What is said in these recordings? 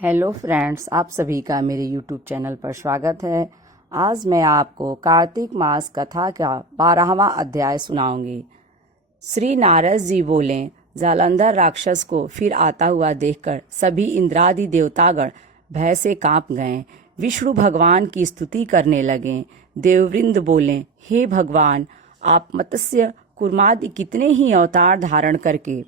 Hello friends, आप सभी का मेरे यूट्यूब चैनल पर स्वागत है। आज मैं आपको कार्तिक मास कथा का 12वां अध्याय सुनाऊंगी। श्री नारद जी बोले, जालंधर राक्षस को फिर आता हुआ देखकर सभी इंद्रादि देवतागण भय से कांप गए। विष्णु भगवान की स्तुति करने लगे। देववृंद बोले, हे भगवान, आप मत्स्य कुर्मादि कितने ही अवतार धारण करके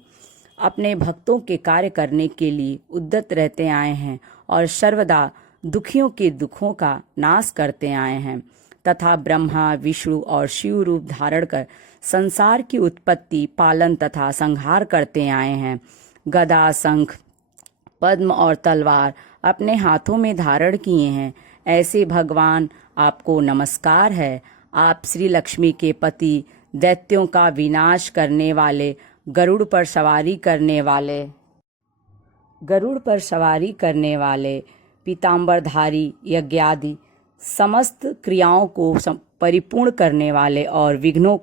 अपने भक्तों के कार्य करने के लिए उद्यत रहते आए हैं और सर्वदा दुखियों के दुखों का नाश करते आए हैं तथा ब्रह्मा, विष्णु और शिव रूप धारण कर संसार की उत्पत्ति, पालन तथा संहार करते आए हैं। गदा, शंख, पद्म और तलवार अपने हाथों में धारण किए हैं। ऐसे भगवान आपको नमस्कार है। आप श्री लक्ष्मी के पति, दैत्यों का विनाश करने वाले, गरुड़ पर सवारी करने वाले पीतांबरधारी, यज्ञादि समस्त क्रियाओं को परिपूर्ण करने वाले और विघ्नों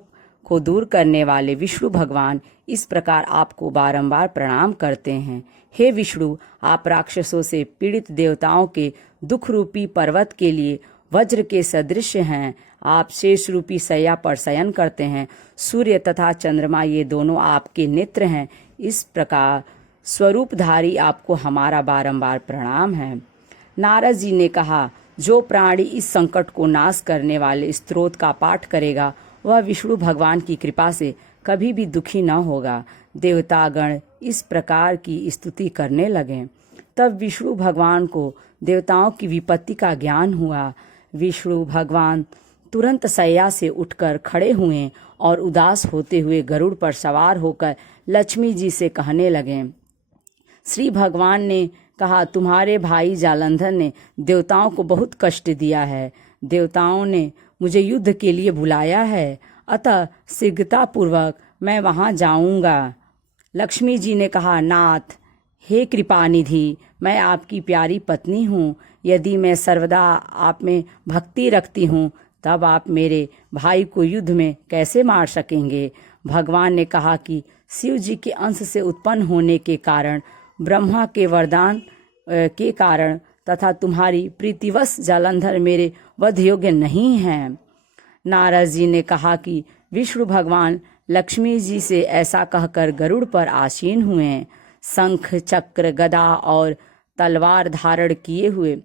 को दूर करने वाले विष्णु भगवान इस प्रकार आपको बारंबार प्रणाम करते हैं। हे विष्णु, आप राक्षसों से पीड़ित देवताओं के दुख रूपी पर्वत के लिए वज्र के सदृश हैं। आप शेष रूपी शैया पर शयन करते हैं। सूर्य तथा चंद्रमा ये दोनों आपके नेत्र हैं। इस प्रकार स्वरूपधारी आपको हमारा बारंबार प्रणाम है। नारद जी ने कहा, जो प्राणी इस संकट को नाश करने वाले स्तोत्र का पाठ करेगा वह विष्णु भगवान की कृपा से कभी भी दुखी न होगा। देवतागण इस प्रकार की स्तुति करने लगे। तब विष्णु भगवान को देवताओं की विपत्ति का ज्ञान हुआ। विष्णु भगवान तुरंत शैया से उठकर खड़े हुए और उदास होते हुए गरुड़ पर सवार होकर लक्ष्मी जी से कहने लगे। श्री भगवान ने कहा, तुम्हारे भाई जालंधर ने देवताओं को बहुत कष्ट दिया है। देवताओं ने मुझे युद्ध के लिए बुलाया है, अतः शीघ्रतापूर्वक मैं वहां जाऊंगा। लक्ष्मी जी ने कहा, नाथ, हे कृपानिधि, मैं आपकी प्यारी पत्नी हूँ। यदि मैं सर्वदा आप में भक्ति रखती हूँ तब आप मेरे भाई को युद्ध में कैसे मार सकेंगे। भगवान ने कहा कि शिव जी के अंश से उत्पन्न होने के कारण, ब्रह्मा के वरदान के कारण तथा तुम्हारी प्रीतिवश जालंधर मेरे वध योग्य नहीं हैं। नारद जी ने कहा कि विष्णु भगवान लक्ष्मी जी से ऐसा कहकर गरुड़ पर आसीन हुए। शंख, चक्र, गदा और तलवार धारण किए हुए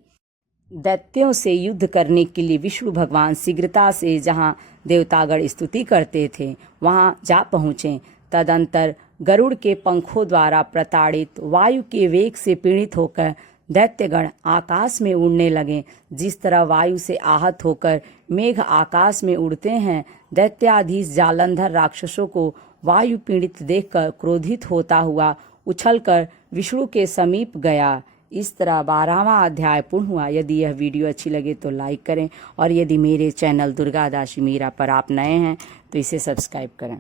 दैत्यों से युद्ध करने के लिए विष्णु भगवान शीघ्रता से जहां देवतागण स्तुति करते थे वहां जा पहुँचे। तदंतर गरुड़ के पंखों द्वारा प्रताड़ित, वायु के वेग से पीड़ित होकर दैत्यगण आकाश में उड़ने लगे। जिस तरह वायु से आहत होकर मेघ आकाश में उड़ते हैं, दैत्याधीश जालंधर राक्षसों को वायु पीड़ित देखकर क्रोधित होता हुआ उछलकर विष्णु के समीप गया। इस तरह 12वां अध्याय पूर्ण हुआ। यदि यह वीडियो अच्छी लगे तो लाइक करें और यदि मेरे चैनल दुर्गा दासी मीरा पर आप नए हैं तो इसे सब्सक्राइब करें।